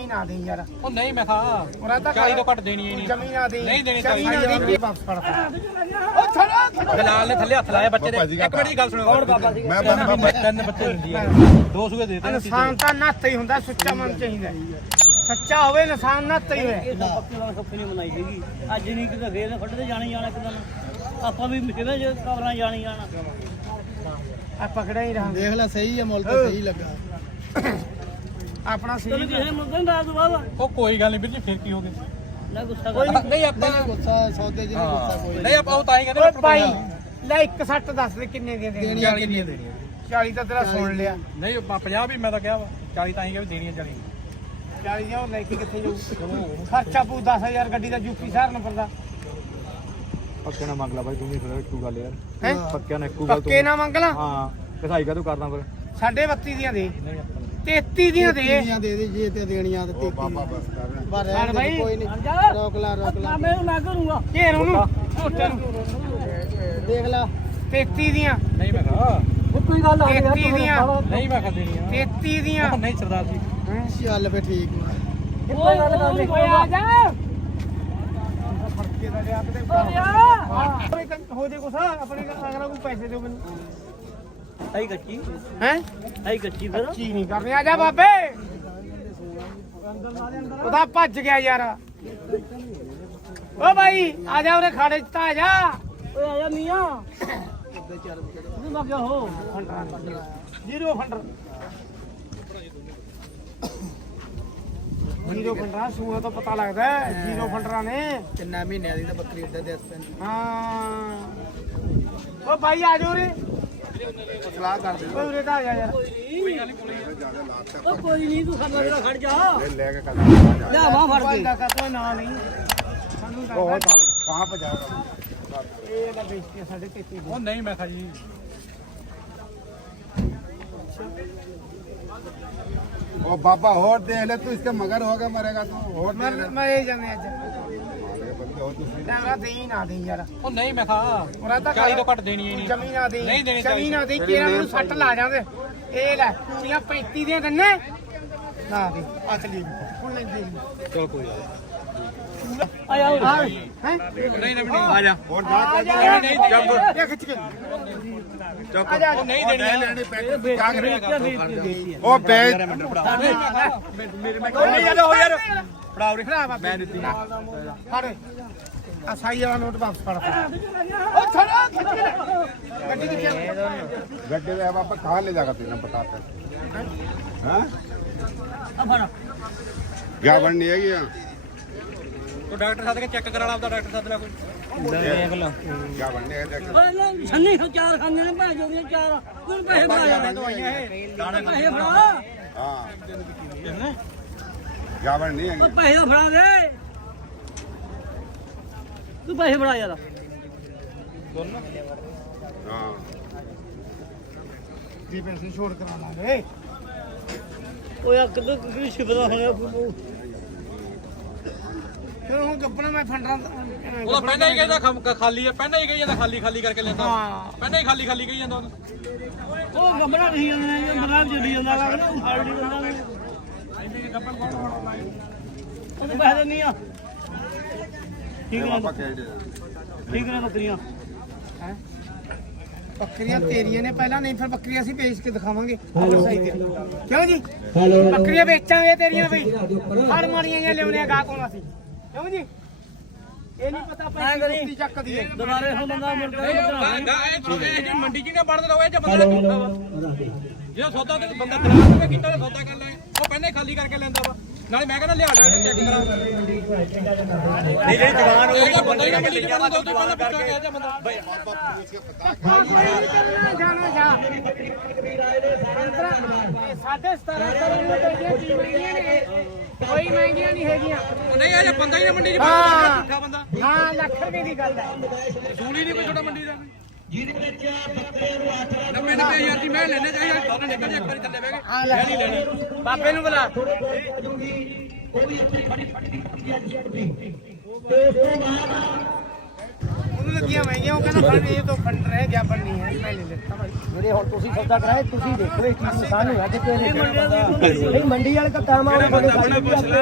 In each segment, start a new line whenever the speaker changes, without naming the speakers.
ਨਾ ਦੇ ਯਾਰ
ਉਹ ਨਹੀਂ ਮੈਂ ਕਿਹਾ
ਉਹਨਾਂ ਤਾਂ
40 ਤੋਂ ਘੱਟ ਦੇਣੀ ਨਹੀਂ
ਜਮੀ ਨਾ ਦੇ
ਨਹੀਂ ਦੇਣੀ
ਜਮੀ ਨਾ ਦੇ ਵਾਪਸ ਫੜ ਉਹ ਛੜਾ
ਗਲਾਲ ਨੇ ਥੱਲੇ ਹੱਥ ਲਾਇਆ ਬੱਚੇ ਦੇ ਇੱਕ ਮਿੰਟ ਦੀ ਗੱਲ ਸੁਣੋ ਕੌਣ ਬਾਬਾ ਜੀ
ਮੈਂ ਬਾਬਾ
ਤਿੰਨ ਬੱਚੇ ਹੁੰਦੀ ਆ ਦੋ ਸੂਏ ਦੇ ਦਿੱਤੇ
ਇਨਸਾਨ ਤਾਂ ਨੱਤ ਹੀ ਹੁੰਦਾ ਸੁੱਚਾ ਮਨ ਚਾਹੀਦਾ ਸੱਚਾ ਹੋਵੇ ਇਨਸਾਨ ਨੱਤ ਹੀ ਹੋਵੇ
ਇਹ ਤਾਂ ਪੱਕੀ ਵਾਲਾ ਸੁੱਖ ਨਹੀਂ ਮਨਾਈ ਹੈਗੀ ਅੱਜ ਨਹੀਂ ਕਿਤੇ ਫੇਰ ਫੱਟਦੇ ਜਾਣੀ ਜਾਣਾ ਕਿਦਾਂ ਆਪਾਂ ਵੀ ਕਿਵੇਂ ਜੇ ਕਬਰਾਂ ਜਾਣੀ ਜਾਣਾ
ਆ ਪਕੜਿਆ ਹੀ ਰਹਾਂਗੇ
ਦੇਖ ਲੈ ਸਹੀ ਹੈ ਮੁੱਲ ਤੇ ਸਹੀ ਲੱਗਾ
ਆਪਣਾ
ਤੈਨੂੰ
ਸਹੀ
ਕਿਸੇ ਮੁੱਦੇ ਨੂੰ ਰਾਤ ਬਾਅਦ
ਉਹ ਕੋਈ ਗੱਲ ਨਹੀਂ ਵੀਰ ਜੀ ਫਿਰ ਕੀ ਹੋ ਗਿਆ
ਨਾ ਗੁੱਸਾ
ਕੋਈ
ਕਰ
ਨਹੀਂ ਆਪਾਂ
ਗੁੱਸਾ ਸੌਦੇ ਚ ਨਹੀਂ ਗੁੱਸਾ ਕੋਈ
ਨਹੀਂ ਆਪਾਂ ਉਹ ਤਾਂ ਹੀ ਕਹਿੰਦੇ
ਓ ਭਾਈ ਲੈ ਇੱਕ ਸੱਟ ਦੱਸ ਦੇ ਕਿੰਨੇ ਦੀਆਂ ਦੇਣੀਆਂ
40 ਦੀਆਂ ਦੇਣੀਆਂ
40 ਤਾਂ ਤੇਰਾ ਸੁਣ ਲਿਆ
ਨਹੀਂ 50 ਵੀ ਮੈਂ ਤਾਂ ਕਿਹਾ ਵਾ 40 ਤਾਂ ਹੀ ਕਿਹਾ ਵੀ ਦੇਣੀਆਂ 40
40 ਦੀਆਂ ਉਹ ਲੈ ਕੇ ਕਿੱਥੇ ਜਾਊ ਖਰਚਾ ਪੂ 10000 ਗੱਡੀ ਦਾ ਯੂਪੀ ਸ਼ਹਿਰ ਨੰਬਰ ਦਾ
ਪੱਕੇ ਨਾ ਮੰਗ ਲਾ ਬਾਈ ਤੂੰ ਵੀ ਫਿਰ ਇੱਕੂ ਗੱਲ ਯਾਰ
ਹੈ
ਪੱਕਿਆ ਨਾ ਇੱਕੂ ਗੱਲ
ਪੱਕੇ ਨਾ ਮੰਗ ਲਾ
ਹਾਂ ਕਿਸਾਈ ਕਾ ਤੂੰ ਕਰਦਾ ਫਿਰ
32.5 ਦੀਆਂ ਦੇ
ਨਹੀਂ ਆਪਾਂ
33 ਦੀਆਂ ਦੇ
ਦੇਣੀਆਂ ਦੇ ਦੇ ਜੇ ਤੇ ਦੇਣੀਆਂ ਤੇ ਤੇਤੀ
ਬਾਬਾ ਬਸ ਕਰ
ਪਰ
ਛੱਡ ਬਾਈ।
ਕੋਈ ਨਹੀਂ
ਜਾ
ਰੋਕ ਲਾ ਰੋਕ ਲਾ
ਮੈਂ ਮੈਂ ਕਰੂੰਗਾ
ਘੇਰ ਉਹਨੂੰ ਝੋਟੇ ਨੂੰ
ਦੇਖ ਲਾ
33 ਦੀਆਂ
ਨਹੀਂ ਮੈਂ ਕਿਹਾ
ਕੋਈ ਗੱਲ
33 ਦੀਆਂ
ਨਹੀਂ ਮੈਂ ਕਿਹਾ ਦੇਣੀਆਂ
33 ਦੀਆਂ
ਨਹੀਂ ਸਰਦਾਰ ਜੀ
ਚੱਲ ਫੇ ਠੀਕ ਵਾ
ਕੋਈ ਗੱਲ ਕਰ
ਓਏ ਆ ਜਾ ਹੋ ਜੇ ਕੁਛ ਆਪਣੇ ਅਗਲਾ ਕੋਈ ਪੈਸੇ ਦਿਓ ਮੈਨੂੰ
ਆਈ ਕੱਚੀ
ਹੈ
ਆਈ ਕੱਚੀ ਫਿਰ
ਕੀ ਨਹੀਂ ਕਰਨੀ ਆ ਜਾ ਬਾਬੇ ਉਹਦਾ ਭੱਜ ਗਿਆ ਯਾਰ ਓ ਭਾਈ ਆ ਜਾ ਉਰੇ ਖਾੜੇ ਚ ਤਾਂ ਆ ਜਾ
ਓਏ ਆ ਜਾ ਮੀਆਂ ਤੂੰ ਮੱਗ ਹੋ
ਜ਼ੀਰੋ ਫੰਡਰ ਜ਼ੀਰੋ ਫੰਡਰਾਂ ਸੂਆ ਤੋਂ ਪਤਾ ਲੱਗਦਾ ਹੈ, ਜ਼ੀਰੋ ਫੰਡਰਾਂ ਨੇ
ਕਿੰਨਾ ਮਹੀਨਿਆਂ ਦੀ ਤਾਂ ਬੱਕਰੀ ਉੱਤੇ ਦੇ ਦਿੱਤੇ
ਹਾਂ ਓ ਭਾਈ ਆ ਜਾ ਉਰੇ
ਸਲਾਹ ਕਰ ਦੇ
ਓਏ ਉਰੇ ਤਾਂ ਆ ਜਾ ਯਾਰ
ਉਹ ਕੋਈ ਨਹੀਂ ਤੂੰ ਖੜਨਾ ਜਿਹੜਾ ਖੜ ਜਾ
ਲੈ ਕੇ
ਲੈ ਵਾਹ ਫੜ
ਭਾਈ
ਕੇ
ਦਾ ਕੋਈ ਨਾ ਨਹੀਂ ਸਾਨੂੰ
बहुत
ਦੱਸ
कहाँ पे जाएगा
ਇਹ ਤਾਂ ਬੇਇੱਜ਼ਤੀ ਸਾਡੇ 33
ਉਹ ਨਹੀਂ ਮੈਂ ਕਿਹਾ ਜੀ
ओ बाबा और दे ले तू इसके मगर होगा मरेगा तू और दे ले
ਮੈਂ ਇਹ ਜਾਂਦੇ ਅੱਜ
अरे बंदे हो तू
ਕੈਮਰਾ ਦੇ ਹੀ ਨਾ ਦੇ ਯਾਰ
ਉਹ ਨਹੀਂ ਮੈਂ ਕਿਹਾ
ਉਹਨਾਂ ਤਾਂ
40 ਤੋਂ ਘੱਟ ਦੇਣੀ ਨਹੀਂ
ਜਮੀ ਨਾ ਦੇ
ਨਹੀਂ ਦੇਣੀ
ਜਮੀ ਨਾ ਦੇ ਕਿਹੜਾ ਮੈਨੂੰ ਸੱਟ ਲਾ ਜਾਂਦੇ ਇਹ ਲੈ ਪੂਰੀਆਂ 35 ਦੀਆਂ ਦੰਨੇ ਨਾ ਦੇ ਆ ਚਲੀ ਹੁਣ ਲੈ ਦੇ
ਚਲ ਕੋਈ ਗੱਲ
ਆ ਜਾ ਓਏ
ਹੈ
ਨਹੀਂ ਨਹੀਂ ਆ ਜਾ
और जा
ਆ ਜਾ
ਨਹੀਂ, ਜੱਬ।
ਇਹ ਖਿੱਚ ਕੇ ਆ ਜਾ
ਉਹ ਨਹੀਂ ਦੇਣੀ
लेने पैसे क्या करेगा
ਬੇਇੱਜ਼ਤੀ
ओ बेच
ਨਹੀਂ ਜਾਂਦਾ ਹੋ ਯਾਰ
ਫੜਾ ਉਰੇ ਫੜਾ ਮੈਂ ਦਿੱਤੀ ਫੜ ਆ ਸਾਈ ਵਾਲਾ ਨੋਟ ਵਾਪਸ ਫੜ ਉਹ ਛੜਾ ਖਿੱਚ ਕੇ ਲੈ। ਗੱਡੀ ਦੀ
गड्ढे में अब आप कहाँ ले जाएगा तेरे बता हाँ
ਆ ਫੜ
क्या बननी है ये
ਤੂੰ ਡਾਕਟਰ ਸਾਥ ਕੇ ਚੈੱਕ ਕਰਾ ਲਾ ਆਪਦਾ ਡਾਕਟਰ ਸਾਥ ਲਾ ਕੋਈ
क्या बननी है देख
ਓਏ ਨਾ ਸੰਨੀ ਚਾਰ ਖਾਂਦੇ ਨੇ ਭਾਂ ਜੋਗੀਆਂ ਚਾਰ ਤੂੰ ਪੈਸੇ ਫੜਾ ਜਾ
ਦਵਾਈਆਂ ਇਹ
ਪੈਸੇ ਫੜਾ
हाँ क्या बननी है
ਉਹ ਪੈਸੇ ਫੜਾ ਦੇ ਤੂੰ ਪੈਸੇ ਫੜਾ ਯਾਰ
हाँ
ਜੀ ਪੈਸੇ ਛੋੜ ਕਰਾ ਲਾਂਗੇ
ਓਏ ਆ ਕਿਦੋਂ ਕੀ ਸ਼ਿਫਦਾ ਹੋਇਆ
ਫਿਰ ਹੁਣ ਗੱਪਣਾ ਮੈਂ ਫੰਡਾਂ
ਉਹਦਾ ਪਹਿਲਾਂ ਹੀ ਕਹਿੰਦਾ ਖਾਲੀ ਹੈ ਪਹਿਲਾਂ ਹੀ ਕਹੀ ਜਾਂਦਾ ਖਾਲੀ ਖਾਲੀ ਕਰਕੇ ਲੈਂਦਾ
ਹਾਂ
ਪਹਿਲਾਂ ਹੀ ਖਾਲੀ ਖਾਲੀ ਕਹੀ ਜਾਂਦਾ ਉਹਨੂੰ
ਉਹ ਗੱਬੜਾ ਨਹੀਂ ਜਾਂਦਾ ਇਹ ਮਰਾਬ ਚੱਲੀ ਜਾਂਦਾ ਲੱਗਦਾ ਉਹ ਫੜ ਨਹੀਂ ਬੰਦਾ ਉਹ ਪੈਸੇ ਨਹੀਂ ਆ ਠੀਕ ਨਾ
पापा कह दे
ਠੀਕ ਨਾ ਬੱਕਰੀਆਂ
ਹੈਂ? ਬੱਕਰੀਆਂ ਤੇਰੀਆਂ ਨੇ ਪਹਿਲਾਂ ਨਹੀਂ ਫਿਰ ਬੱਕਰੀਆਂ ਅਸੀਂ ਵੇਚ ਕੇ ਦਿਖਾਵਾਂਗੇ ਸਹੀ ਤੇ ਕਿਉਂ ਜੀ ਬੱਕਰੀਆਂ ਵੇਚਾਂਗੇ ਤੇਰੀਆਂ ਬਈ ਹਰ ਮਾਰੀਆਂ ਜਾਂ ਲਿਆਉਣੇ ਗਾਹ ਕੋਲ ਅਸੀਂ ਕਿਉਂ ਜੀ ਇਹ ਨਹੀਂ ਪਤਾ ਪੈਸੇ ਚੱਕਦੀ ਹੈ
ਦੁਬਾਰੇ ਹੁਣ ਬੰਦਾ ਮੁੜ ਕੇ
ਇਹ ਮੰਡੀ ਚ ਨਾ ਵੜਦੇ ਰਹੋ ਇਹ ਚ ਬੰਦਾ ਝੂਠਾ ਵਾ ਜਿਹੜਾ ਸੌਦਾ ਤੇ ਬੰਦਾ ਕਰਾ ਕੀਤਾ ਸੌਦਾ ਕਰ ਲੈ ਉਹ ਪਹਿਲਾਂ ਹੀ ਖਾਲੀ ਕਰਕੇ ਲੈਂਦਾ ਵਾ ਨਾਲੇ ਮੈਂ ਕਹਿੰਦਾ ਲਿਆ ਡਾਕਟਰ ਚੈੱਕ ਕਰਾ ਨਹੀਂ ਜਿਹੜੀ ਦੁਕਾਨ ਉਹ ਬੰਦਾ ਹੀ ਨਾ ਮੰਡੀ ਚ ਵੜਨ ਦੋ ਪਹਿਲਾਂ ਪੁੱਛਾਂਗੇ ਇਹ ਬੰਦਾ
ਜਾਣਾ ਜਾ 17,500 ਰੁਪਏ ਕੀ ਮਹਿੰਗੀਆਂ ਨੇ ਕੋਈ ਮਹਿੰਗੀਆਂ ਨਹੀਂ ਹੈਗੀਆਂ
ਨਹੀਂ ਇਹ ਬੰਦਾ ਹੀ ਨਾ ਮੰਡੀ ਚ
ਹਾਂ।
ਝੂਠਾ ਬੰਦਾ
ਹਾਂ ਲੱਖ ਰੁਪਏ ਦੀ ਗੱਲ ਹੈ
ਸੂਲ ਹੀ ਨਹੀਂ ਕੋਈ ਛੋਟਾ ਮੰਡੀ ਦਾ ਨੱਬੇ 90,000 ਦੀ ਮੈਂ ਲੈਣੇ ਚਾਹੀਏ ਦੋਨੋਂ ਨਿਕਲ ਜਾ ਇੱਕ ਵਾਰੀ ਥੱਲੇ ਬਹਿ ਕੇ
ਹਾਂ ਲੈ
ਨਹੀਂ ਲੈਣੀ
ਬਾਬੇ ਨੂੰ ਬੁਲਾ ਉਹਨੂੰ ਮੈਨੂੰ ਲੱਗੀਆਂ ਮਹਿੰਗੀਆਂ ਉਹ ਕਹਿੰਦਾ ਫੜ ਇਹ ਤੋਂ ਫੰਡ ਰਹਿ ਗਿਆ ਬਣਨੀ ਹੈ ਮੈਂ ਲੈ ਲੈਤਾ ਭਾਈ
ਜਿਹੜੇ ਹੁਣ ਤੁਸੀਂ ਸੌਦਾ ਕਰਾਏ ਤੁਸੀਂ ਦੇਖੋ ਇਹ ਚੀਜ਼ ਸਾਨੂੰ ਅੱਜ ਤੇ ਨਹੀਂ ਮੰਡੀ ਵਾਲੇ ਤਾਂ ਕੰਮ ਆਉਣੇ ਬੜੇ ਸਾਡੀ ਵੀ ਹੈ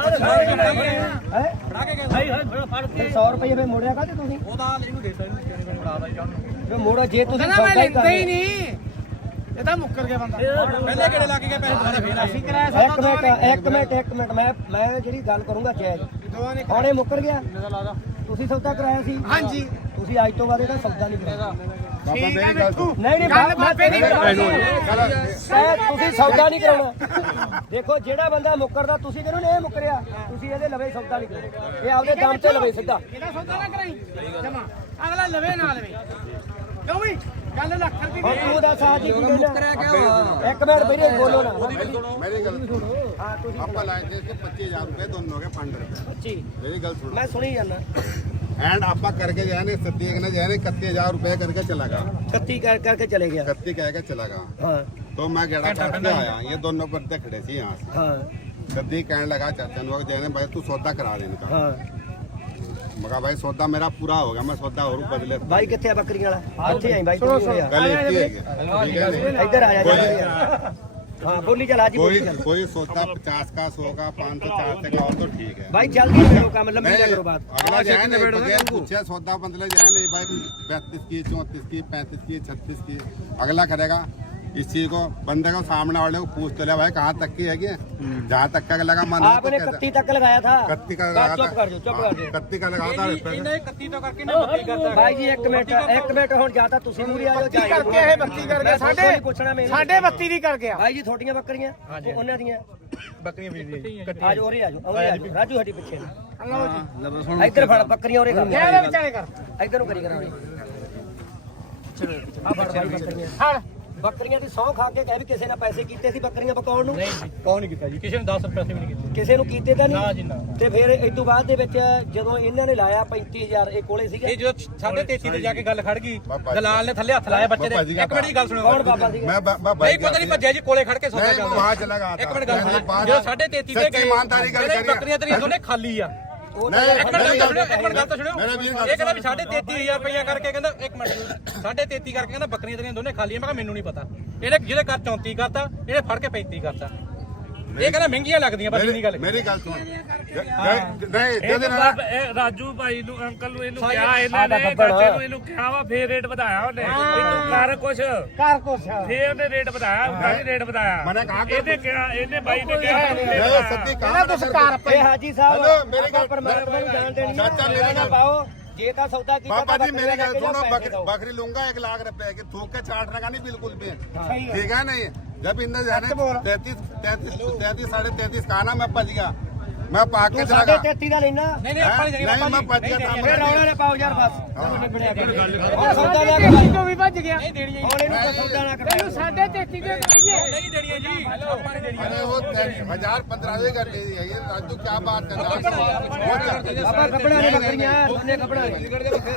ਹਾਈ ਹਾਈ ਫੜ ਕੇ
100 ਰੁਪਏ ਫੇ ਮੋੜਿਆ ਕਾਤੇ ਤੁਸੀਂ
ਉਹਦਾ ਇਹਨੂੰ ਦੇਤਾ ਇਹਨੂੰ ਫੜਾਦਾ ਜਾਨ
ਫੇ ਮੋੜੋ ਜੇ ਤੁਸੀਂ
ਕਹਿੰਦਾ ਮੈਂ
ਸੌਦਾ ਹੀ
ਲੈਂਦਾ ਹੀ
ਕਰਦੇ
ਨਹੀਂ ਇਹ ਤਾਂ ਮੁੱਕਰ ਗਿਆ ਬੰਦਾ
ਪਹਿਲੇ ਕਿਹੜੇ ਲੱਗ ਗਏ ਪੈਸੇ ਦੁਬਾਰਾ ਫੇਰ
ਅਸੀਂ ਕਰਾਇਆ ਸੌਦਾ
ਇੱਕ ਮਿੰਟ ਮੈਂ ਜਿਹੜੀ ਗੱਲ ਕਰੂੰਗਾ ਜਾਇਜ਼
ਦੋਵਾਂ ਨੇ
ਹੁਣੇ ਮੁੱਕਰ ਗਿਆ ਤੁਸੀਂ ਸੌਦਾ ਕਰਾਇਆ ਸੀ
ਹਾਂਜੀ
ਤੁਸੀਂ ਅੱਜ ਤੋਂ ਬਾਅਦ ਇਹਦਾ ਸੌਦਾ ਨਹੀਂ ਕਰਾਇਆ
बाबा
ਠੀਕ ਹੈ
मेरी गल
ਮਿੱਠੂ
ਨਹੀਂ
ਗੱਲ ਬਾਬੇ ਦੀ ਕਰਵਾਉਣੀ
ਤੁਸੀਂ ਸੌਦਾ ਨਹੀਂ ਕਰਾਉਣਾ ਦੇਖੋ ਜਿਹੜਾ ਬੰਦਾ ਮੁੱਕਰਦਾ ਤੁਸੀਂ ਕਿਹਨੂੰ ਨੇ ਇਹ ਮੁੱਕਰਿਆ ਤੁਸੀਂ ਇਹਦੇ ਲਵੇ ਸੌਦਾ ਨਹੀਂ ਕਰੋ ਇਹ ਆਪਦੇ ਦਮ ਤੇ ਲਵੇ ਸਿੱਧਾ
ਇਹਦਾ ਸੌਦਾ ਨਾ ਕਰਾਈ ਜਮਾ ਅਗਲਾ ਲਵੇ ਨਾ ਲਵੇ ਕਿਉਂ ਵੀ ਗੱਲ ਲੱਖ ਰੁਪਏ
ਹੁਣ ਤੂੰ ਦੱਸ ਆ ਜੀ ਕੀ ਮੁੱਕਰਿਆ ਇੱਕ ਮਿੰਟ ਵੀਰੇ ਬੋਲੋ ਨਾ
मेरी गल
ਹਾਂ ਤੁਸੀਂ
आप लाए थे 25,000 रुपए दोनों के फंड
ਜੀ
मेरी गल सुनो
ਮੈਂ ਸੁਣੀ ਜਾਂਦਾ
एंड आपा करके जाए ने सत्तीक ने जाए 31,000 रुपए करके चला गया
36 करके चले गया
31 कह के चला गया
हाँ
तो मैं गेड़ा काट के आया ये दोनों बंदे खड़े थे यहाँ से
हाँ
सत्तीक कहने लगा चाचा ने जाने भाई तू सौदा करा दे इनका
हाँ
मगा भाई सौदा मेरा पूरा हो गया मैं सौदा और बदले
भाई कितने बकरियां वाला अच्छे आई भाई सुनो सुनो
कल एक ही है ठीक है नहीं?
इधर आ जा हाँ बोली चला जी बोली चल
कोई सौदा 50 का 100 का 500 400 का और तो ठीक है
भाई जल्दी करो काम लंबी
नहीं,
ना करो बात
अगला जाए नहीं बगैर पूछे सौदा बदले जाए नहीं भाई 32 की 34 की 35 की 36 की अगला करेगा इस चीज को बंदे को सामने वाले को पूछ तो ले भाई कहाँ तक की है जहाँ तक का लगा मन
आपने कत्ती तक लगाया था
कत्ती का
बात
लगा
चुप कर जो चुप कर जो
कत्ती का लगा था
ਇਹਨੇ 31 ਤੋਂ ਕਰਕੇ ਨਾ ਬੱਤੀ ਕਰਦਾ
भाई जी एक मिनट ਹੁਣ ਜਾਂਦਾ ਤੁਸੀਂ ਮੂਰੀ ਆ ਜਾਓ
ਕੀ ਕਰਕੇ ਇਹ ਬੱਤੀ ਕਰ ਗਿਆ ਸਾਡੇ
ਪੁੱਛਣਾ ਮੈਨੂੰ
ਸਾਡੇ 32 ਦੀ ਕਰ ਗਿਆ
ਭਾਈ ਜੀ ਥੋੜੀਆਂ ਬੱਕਰੀਆਂ ਉਹ ਉਹਨਾਂ ਦੀਆਂ
ਬੱਕਰੀਆਂ ਵੇਚਦੀ
ਆਜੋ ਉਰੇ ਆਜੋ ਉਰੇ ਆਜੋ ਰਾਜੂ ਹੱਡੀ ਪਿੱਛੇ
ਲਓ ਜੀ
ਇੱਧਰ ਫੜ ਬੱਕਰੀਆਂ ਉਰੇ ਕਰ
ਇਹਦੇ ਵਿਚਾਲੇ ਕਰ
ਇੱਧਰ ਨੂੰ ਕਰੀ ਕਰਾਉਣੀ ਆ ਫੜ ਭਾਈ ਬੱਕਰੀਆਂ
ਹੜ
ਬੱਕਰੀਆਂ ਦੀ ਸੌਂ ਖਾ ਕੇ ਕਹਿ ਵੀ ਕਿਸੇ ਨੇ ਪੈਸੇ ਕੀਤੇ ਸੀ ਬੱਕਰੀਆਂ ਪਕਾਉਣ ਨੂੰ
ਕੌਣ ਨਹੀਂ ਕੀਤਾ ਜੀ ਕਿਸੇ ਨੇ 10 ਪੈਸੇ ਵੀ ਨਹੀਂ ਕੀਤੇ
ਕਿਸੇ ਨੂੰ ਕੀਤੇ ਤਾਂ
ਨਾ
ਨਹੀਂ
ਜੀ ਨਾ
ਤੇ ਫਿਰ ਇਸ ਤੋਂ ਬਾਅਦ ਦੇ ਵਿੱਚ ਜਦੋਂ ਇਹਨਾਂ ਨੇ ਲਾਇਆ 35000 ਇਹ ਕੋਲੇ ਸੀਗੇ
ਇਹ ਜਦੋਂ 33.5 ਤੇ ਜਾ ਕੇ ਗੱਲ ਖੜ ਗਈ ਦਲਾਲ ਨੇ ਥੱਲੇ ਹੱਥ ਲਾਇਆ ਬੱਚੇ ਦੇ ਇੱਕ ਮਿੰਟ ਦੀ ਗੱਲ ਸੁਣੋ
ਕੌਣ ਬਾਬਾ ਸੀਗਾ
मैं
ਨਹੀਂ ਪਤਾ ਨਹੀਂ ਭੱਜਿਆ ਜੀ ਕੋਲੇ ਖੜ ਕੇ ਸੌਦਾ
नहीं, मैं वहाँ चला गया
ਇੱਕ
था।
ਮਿੰਟ ਗੱਲ
मैंने
ਸੁਣੋ
पाँच-
ਜਦੋਂ 33.5 ਤੇ
सच्ची
ਗਏ
ईमानदारी गल
ਇਹਨੇ
करी है।
ਬੱਕਰੀਆਂ ਤੇਰੀਆਂ ਦੋਨੇ ਖਾਲੀ ਆ
ਉਹ
नहीं,
ਇੱਕ ਮਿੰਟ ਗੱਲ ਤਾਂ ਸੁਣਿਓ ਇੱਕ ਮਿੰਟ ਗੱਲ ਤਾਂ
मेरा
ਸੁਣਿਓ
भी
ਇਹ ਕਹਿੰਦਾ ਵੀ 33.500 ਰੁਪਇਆ ਕਰਕੇ ਕਹਿੰਦਾ ਇੱਕ ਮਿੰਟ 33.5 ਕਰਕੇ ਕਹਿੰਦਾ ਬੱਕਰੀਆਂ ਤੇਰੀਆਂ ਦੋਨੇ ਖਾਲੀਆਂ ਮੈਂ ਕਿਹਾ ਮੈਨੂੰ ਨਹੀਂ ਪਤਾ ਇਹਨੇ ਜਿਹਦੇ ਘਰ 34 ਕਰਤਾ ਇਹਨੇ ਫੜ ਕੇ 35 ਕਰਤਾ ਇਹ ਕਹਿੰਦਾ ਮਹਿੰਗੀਆਂ ਲੱਗਦੀਆਂ ਬਸ ਇੰਨੀ ਗੱਲ
मेरी गल सुन नहीं दे देना
ਰਾਜੂ ਭਾਈ ਨੂੰ ਅੰਕਲ ਨੂੰ ਇਹਨੂੰ ਕਿਹਾ ਇਹਨਾਂ ਨੇ ਚਾਚੇ ਨੂੰ ਇਹਨੂੰ ਕਿਹਾ ਵਾ ਫੇਰ ਰੇਟ ਵਧਾਇਆ ਉਹਨੇ ਇਹਨੂੰ ਕਰ ਕੁਛ
ਕਰ ਕੁਛ
ਫੇਰ ਉਹਨੇ ਰੇਟ ਵਧਾਇਆ ਕਾਹਦੀ ਰੇਟ ਵਧਾਇਆ
मैंने कहा कि
ਇਹਨੇ ਕਿਹਾ ਇਹਨੇ ਬਾਈ ਨੇ ਕਿਹਾ ਤੂੰ ਰੇਟ
नहीं,
ਵਧਾਇਆ।
सत्ती
ਕਹਿੰਦਾ
कहाँ
ਤੁਸੀਂ ਕਰ
ਇਹ ਹਾਜੀ ਸਾਹਿਬ
हेलो, मेरी गल-
ਪਰਮਾਤਮਾ ਨੂੰ ਜਾਣ ਦੇਣੀ
ਚਾਚਾ, ਮੇਰੀ
ਨਾ
ਗੱਲ-
ਪਾਓ ਜੇ ਤਾਂ ਸੌਦਾ ਕੀਤਾ
बाबा
ਤਾਂ
जी मेरी गल
ਬੱਕਰੀਆਂ
सुनो
ਲੈ ਕੇ ਜਾਓ,
बकरी लूंगा 1 लाख रुपए की थूक के चाटने का नहीं बिल्कुल भी
सही है।
ठीक है नहीं जब इनने जाने 33 साढ़े 33 कहा ना मैं बच गया मैं पाक के
ਤੂੰ
चला
ਸਾਡੇ
गया
33 ਦਾ ਲੈਣਾ
ਨਹੀਂ ਨਹੀਂ ਆਪਾਂ ਨਹੀਂ
नहीं मैं बच गया था
ਫਿਰ ਰੌਲਾ ਨਾ ਪਾਓ ਯਾਰ ਬਸ
ਉਹ
ਸੌਦਾ ਲੈ
ਸਾਡੇ
ਕੇ ਭਾਈ
33 ਤੋਂ ਵੀ ਭੱਜ ਗਿਆ
ਨਹੀਂ ਦੇਣੀਆਂ
ਹੁਣ ਇਹਨੂੰ ਕੋਈ ਸੌਦਾ ਨਾ
ਇਹਨੂੰ
ਕਰਾਓ
ਸਾਡੇ 33 ਦੇ ਕਹੀਏ
ਨਹੀਂ ਦੇਣੀਆਂ ਜੀ ਆਪਾਂ ਨਹੀਂ ਦੇਣੀਆਂ
अरे वो 1000-15 कर दी है ये राजू क्या बात कर रहा है
ਆਪਾਂ ਕੱਪੜਾ ਨੇ ਬੱਕਰੀਆਂ ਦੋਨੇ ਕੱਪੜਾ ਨੇ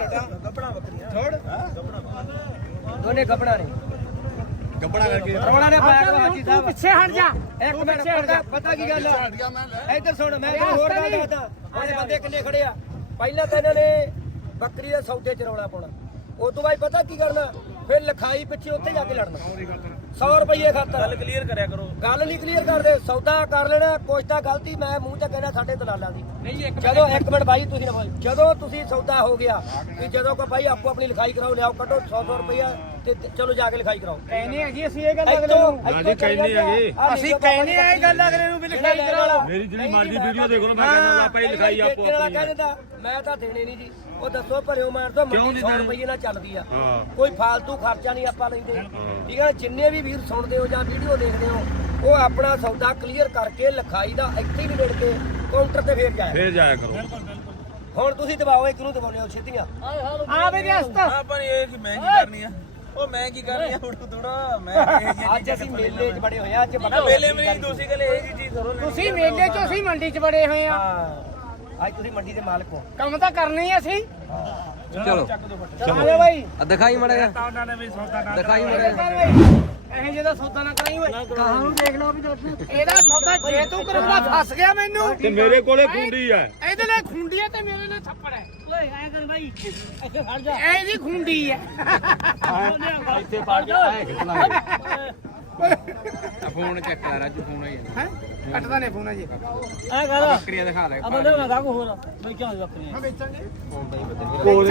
ਦੋਨੇ ਕੱਪੜਾ ਨੇ
ਗੱਬੜਾ ਕਰਕੇ
ਰੌਲਾ ਨਾ ਪਾਇਆ ਕਰੋ ਹਾਜੀ
ਤੂੰ
ਸਾਹਿਬ
ਪਿੱਛੇ ਹਟ ਜਾ
ਇੱਕ
ਤੂੰ
ਮਿੰਟ
ਪਿੱਛੇ ਹਟ ਜਾ
ਪਤਾ ਕੀ ਗੱਲ ਆ
गया मैं
ਇੱਧਰ ਸੁਣ ਮੈਂ ਤੈਨੂੰ ਹੋਰ ਗੱਲ ਦੱਸਦਾ ਉਹਦੇ ਬੰਦੇ ਕਿੰਨੇ ਖੜੇ ਆ ਪਹਿਲਾਂ ਤਾਂ ਇਹਨਾਂ ਨੇ ਬੱਕਰੀ ਦੇ ਸੌਦੇ ਚ ਰੌਲਾ ਪਾਉਣਾ ਉਸ ਤੋਂ ਬਾਅਦ ਪਤਾ ਕੀ ਕਰਨਾ ਫਿਰ ਲਿਖਾਈ ਪਿੱਛੇ ਉੱਥੇ ਜਾ ਕੇ ਲੜਨਾ 100 ਰੁਪਏ ਖਾਤਰ ਗੱਲ ਕਲੀਅਰ ਕਰਿਆ ਕਰੋ ਗੱਲ ਨਹੀਂ ਕਲੀਅਰ ਕਰਦੇ ਸੌਦਾ ਕਰ ਲੈਣਾ ਕੁਛ ਤਾਂ ਗਲਤੀ ਮੈਂ ਮੂੰਹ ਤੇ ਕਹਿਣਾ ਸਾਡੇ ਦਲਾਲਾਂ ਦੀ
ਨਹੀਂ ਇੱਕ
ਜਦੋਂ ਇੱਕ ਮਿੰਟ ਬਾਈ ਤੁਸੀਂ ਨਾ ਬੋਲ ਜਦੋਂ ਤੁਸੀਂ ਸੌਦਾ ਹੋ ਗਿਆ ਕਿ ਜਦੋਂ ਕੋ ਭਾਈ ਆਪੋ ਆਪਣੀ ਲਿਖਾਈ ਕਰਾਓ ਲਿਆਓ ਕੱਢੋ 100 ਰੁਪਇਆ ਤੇ ਚਲੋ ਜਾ ਕੇ ਲਿਖਾਈ ਕਰਾਓ
ਕਹਿੰਦੇ ਆ ਜੀ ਅਸੀਂ ਇਹ ਗੱਲ ਅਗਲੇ ਨੂੰ
ਕਹਿੰਦੇ ਹੈਗੇ
ਅਸੀਂ ਕਹਿੰਦੇ ਆ ਇਹ ਗੱਲ ਅਗਲੇ ਨੂੰ ਵੀ ਲਿਖਾਈ ਕਰਾ ਲਓ
ਮੇਰੀ ਜਿਹੜੀ ਮਰਜ਼ੀ ਵੀਡੀਓ ਦੇਖ ਲਓ ਮੈਂ ਕਹਿੰਦਾ ਆਪਾਂ ਇਹ ਲਿਖਾਈ ਆਪੋ ਆਪਣੀ
ਮੈਂ ਤਾਂ ਦੇਣੇ ਨਹੀਂ ਜੀ ਉਹ ਦੱਸੋ ਭਰਿਓ ਮਾਰ ਦੋ ਮੰਡੀ 100 ਰੁਪਏ ਨਾਲ ਚੱਲਦੀ ਆ ਕੋਈ ਫਾਲਤੂ ਖਰਚਾ ਨਹੀਂ ਆਪਾਂ ਲੈਂਦੇ ਠੀਕ ਹੈ ਜਿੰਨੇ ਵੀ ਵੀਰ ਸੁਣਦੇ ਹੋ ਜਾਂ ਵੀਡੀਓ ਦੇਖਦੇ ਹੋ ਉਹ ਆਪਣਾ ਸੌਦਾ ਕਲੀਅਰ ਕਰਕੇ ਲਿਖਾਈ ਦਾ ਇੱਥੇ ਹੀ ਨਿਬੜ ਕੇ ਕਾਊਂਟਰ ਤੇ ਫੇਰ ਜਾਏ
ਫੇਰ ਜਾਇਆ ਕਰੋ
ਹੁਣ ਤੁਸੀਂ ਦਬਾਓ ਇਹ ਕਿਹਨੂੰ ਦਬਾਉਣੇ ਹੋ ਛੇਤੀਆਂ
ਆ ਵੀ ਰਸਤਾ
ਆਪਾਂ ਇਹ ਕਿ ਮੈਂ ਕੀ ਕਰਨੀ ਆ ਉਹ ਮੈਂ ਕੀ ਕਰਨੀ ਆ ਥੋੜਾ ਮੈਂ
ਅੱਜ ਅਸੀਂ ਮੇਲੇ 'ਚ ਬੜੇ ਹੋਏ ਆ ਅੱਜ ਬੜਾ
ਮੇਲੇ ਮੇਰੀ ਦੂਸਰੀ ਗੱਲ ਇਹ ਜੀ ਚੀਜ਼ ਕਰੋ
ਤੁਸੀਂ ਮੇਲੇ 'ਚ ਅਸੀਂ ਮੰਡੀ 'ਚ ਬੜੇ ਹੋਏ ਆ
ਹਾਂ ਅੱਜ ਤੁਸੀਂ ਮੰਡੀ ਦੇ ਮਾਲਕ ਹੋ
ਕੰਮ ਤਾਂ ਕਰਨਾ ਹੀ ਅਸੀਂ
ਚਲੋ
ਚਲੋ ਬਾਈ
ਦਿਖਾਈ ਮੜਿਆ
ਤਾਂ ਉਹਨਾਂ ਨੇ ਵੀ ਸੌਦਾ ਨਾ
ਦਿਖਾਈ ਮੜਿਆ
ਇਹ ਜਿਹਦਾ ਸੌਦਾ ਨਾ ਕਰਾਈ ਓਏ ਕਹਾਂ ਨੂੰ ਦੇਖ ਲਓ ਵੀ ਇਹਦਾ ਸੌਦਾ ਜੇ ਤੂੰ ਕਰਾਉਣਾ ਫਸ ਗਿਆ ਮੈਨੂੰ
ਤੇ ਮੇਰੇ ਕੋਲੇ ਖੁੰਡੀ ਆ
ਇਹਦੇ ਨਾਲ ਖੁੰਡੀ ਹੈ ਤੇ ਮੇਰੇ ਨਾਲ ਥੱਪੜ ਹੈ
ਓਏ ਐ ਕਰ ਬਾਈ ਇੱਥੇ ਖੜ ਜਾ
ਇਹ ਜੀ ਖੁੰਡੀ ਹੈ
ਇੱਥੇ ਖੜ ਜਾ
ਫੋਨ ਚੈੱਕ ਕਰ ਰਾਜੂ ਫੋਨ ਆਈ
ਹੈ ਕੱਟਦਾ ਨੇ ਫੋਨ ਜੀ
ਐ ਕਰ
ਬੱਕਰੀਆਂ ਦਿਖਾ ਦੇ
ਆ ਬੰਦੇ ਨਾ ਕੋ ਹੋਰ ਬਈ ਕਿਉਂ ਬੱਕਰੀਆਂ
ਵੇਚਾਂਗੇ